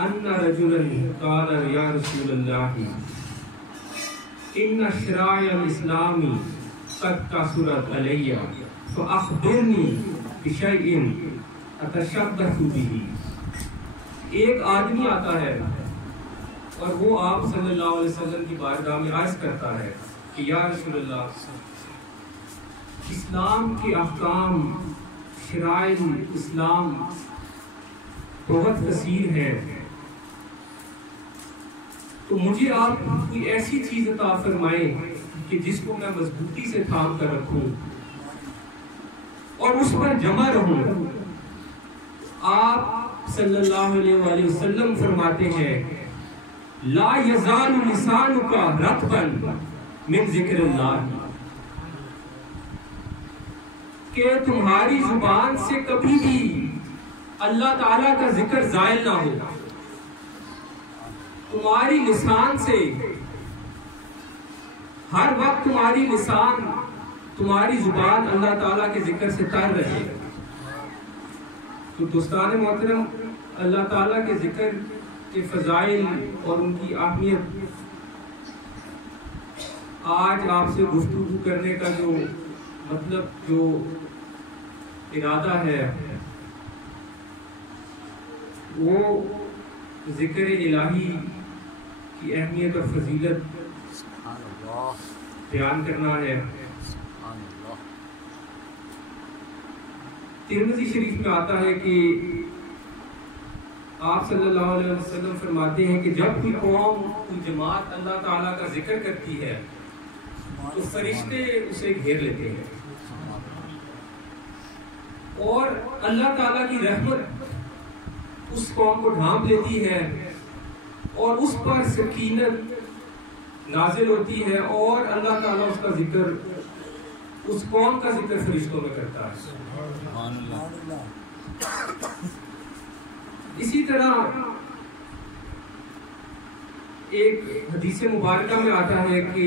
ان رجلا قال یا رسول اللہ ان شرائع الاسلام قد کثرت علی فاخبرنی بشیء اتشبث به. ایک آدمی آتا ہے اور وہ آپ صلی اللہ علیہ وسلم کی بارگاہ میں عرض کرتا ہے کہ یا رسول اللہ اسلام کے احکام شرائع اسلام بہت کثیر ہے، تو مجھے آپ کوئی ایسی چیز عطا فرمائیں کہ جس کو میں مضبوطی سے تھام کر رکھوں اور اس پر جمع رہوں. آپ صلی اللہ علیہ وآلہ وسلم فرماتے ہیں لا یزال لسانک رطبا من ذکر اللہ، کہ تمہاری زبان سے کبھی بھی اللہ تعالیٰ کا ذکر زائل نہ ہو. تمہاری لسان سے ہر وقت تمہاری لسان تمہاری زبان اللہ تعالیٰ کے ذکر سے تر رہے. تو دوستان محترم، اللہ تعالیٰ کے ذکر کے فضائل اور ان کی اہمیت آج آپ سے گفتگو کرنے کا جو مطلب جو ارادہ ہے وہ ذکر الہی کی اہمیت اور فضیلت بیان کرنا ہے. ترمذی شریف میں آتا ہے کہ آپ صلی اللہ علیہ وسلم فرماتے ہیں کہ جب کوئی قوم کوئی جماعت اللہ تعالیٰ کا ذکر کرتی ہے تو فرشتے اسے گھیر لیتے ہیں اور اللہ تعالیٰ کی رحمت اس قوم کو ڈھانپ لیتی ہے اور اس پر سکینت نازل ہوتی ہے اور اللہ تعالیٰ اس کا ذکر اس قوم کا ذکر فرشتوں میں کرتا ہے. اسی طرح ایک حدیث مبارکہ میں آتا ہے کہ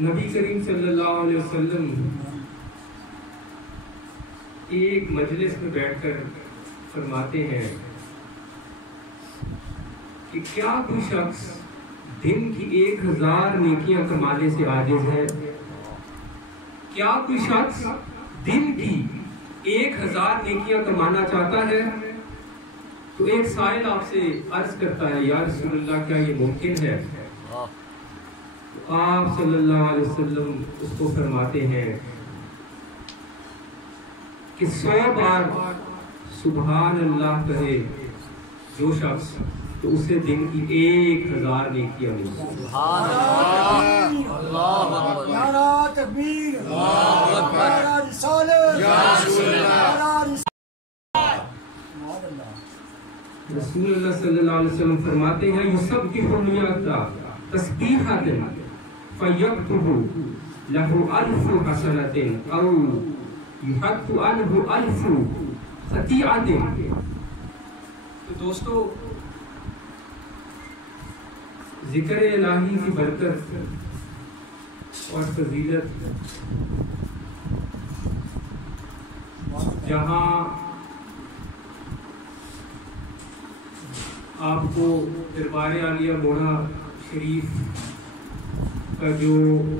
نبی کریم صلی اللہ علیہ وسلم ایک مجلس میں بیٹھ کر فرماتے ہیں کہ کیا کوئی شخص دن کی 1000 نیکیاں کمانے سے عاجز ہے؟ کیا کوئی شخص دن کی 1000 نیکیاں کمانا چاہتا ہے؟ تو ایک سائل آپ سے عرض کرتا ہے یا رسول اللہ کیا یہ ممکن ہے؟ تو آپ صلی اللہ علیہ وسلم اس کو فرماتے ہیں کہ 100 بار سبحان اللہ کہے جو شخص تو اسے دن کی 1000 نیکیاں ملیں. سبحان اللہ، اللہ اکبر، نعرہ تکبیر، اللہ اکبر، نعرہ رسالت، یا رسول اللہ. رسول اللہ صلی اللہ علیہ وسلم فرماتے ہیں یسبح المیۃ تسبیحۃ فیکتب لہ 1000 حسنۃ او یحط عنہ 1000 خطیئۃ. تو دوستو ذکر الہی کی برکت اور فضیلت جہاں آپ کو دربار عالیہ موڑا شریف کا جو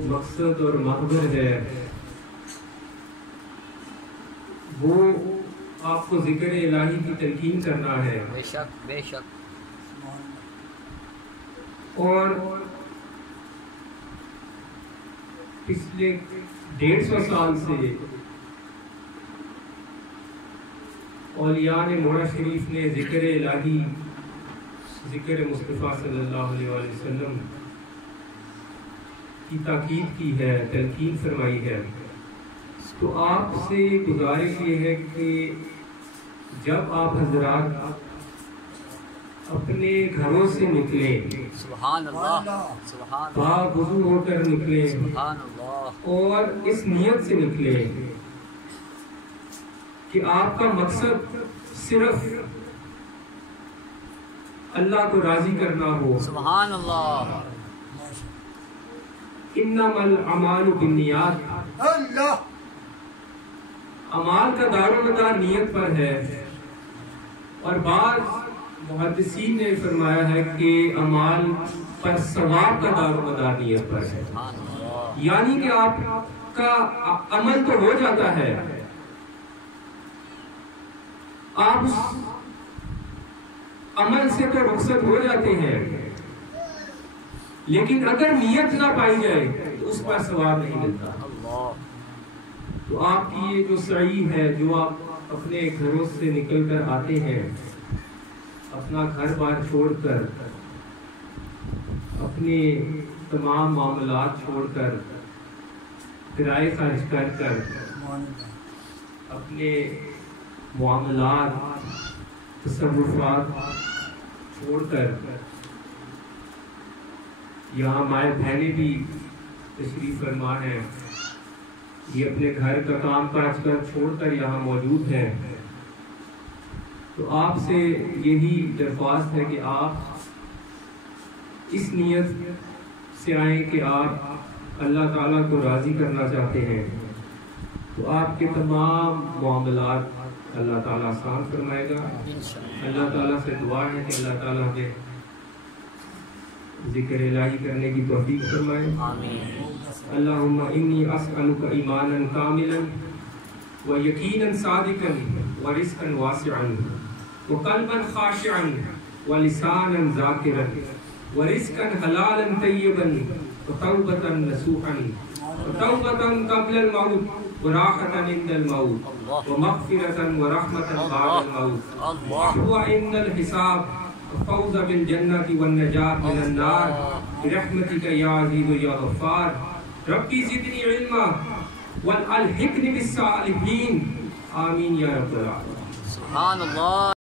مقصد اور محور ہے وہ آپ کو ذکر الہی کی تلقین کرنا ہے. بے شک بے شک. اور پچھلے 150 سال سے اولیاء نے موڑا شریف نے ذکر الہی ذکر مصطفیٰ صلی اللہ علیہ وآلہ وسلم کی تاکید کی ہے، تلقین فرمائی ہے. تو آپ سے گزارش یہ ہے کہ جب آپ حضرات اپنے گھروں سے نکلیں، سبحان اللہ، سبحان اللہ، پاک وضو ہو کر نکلیں، سبحان اللہ، اور اس نیت سے نکلیں کہ آپ کا مقصد صرف اللہ کو راضی کرنا ہو. سبحان اللہ. انما الاعمال بالنیات، اللہ، اعمال کا دار و مدار نیت پر ہے. اور بعض محدثین نے فرمایا ہے کہ اعمال پر ثواب کا دار و مدار نیت پر ہے، یعنی کہ آپ کا عمل تو ہو جاتا ہے، آپ اس عمل سے تو رخصت ہو جاتے ہیں، لیکن اگر نیت نہ پائی جائے تو اس پر ثواب نہیں ملتا۔ تو آپ کی یہ جو سعی ہے، جو آپ اپنے گھروں سے نکل کر آتے ہیں، اپنا گھر بار چھوڑ کر، اپنے تمام معاملات چھوڑ کر، کرائے خرچ کر کر، اپنے معاملات تصرفات چھوڑ کر، یہاں مائیں بہنیں بھی تشریف فرما ہے، یہ اپنے گھر کا کام کاج کر چھوڑ کر یہاں موجود ہیں، تو آپ سے یہی درخواست ہے کہ آپ اس نیت سے آئیں کہ آپ اللہ تعالیٰ کو راضی کرنا چاہتے ہیں، تو آپ کے تمام معاملات اللہ تعالیٰ آسان فرمائے گا۔ اللہ تعالیٰ سے دعا ہے کہ اللہ تعالیٰ ہمیں ذکر الہی کرنے کی توفیق فرمائے۔ اللہم انی اسألک ایمانا کاملا و یقینا صادقا و رزقا واسعا و قلبا خاشعا و لسانا ذاکرا و رزقا حلالا طیبا و توبتا نصوحا و توبتا قبل الموت و راحتا عند الموت و مغفرتا و رحمتا بعد الموت و عند الحساب فوز بالجنة والنجاة من النار برحمتك يا عزيز يا غفار ربي زدني علما والحقني بالصالحين آمين يا رب العالمين۔ سبحان اللہ۔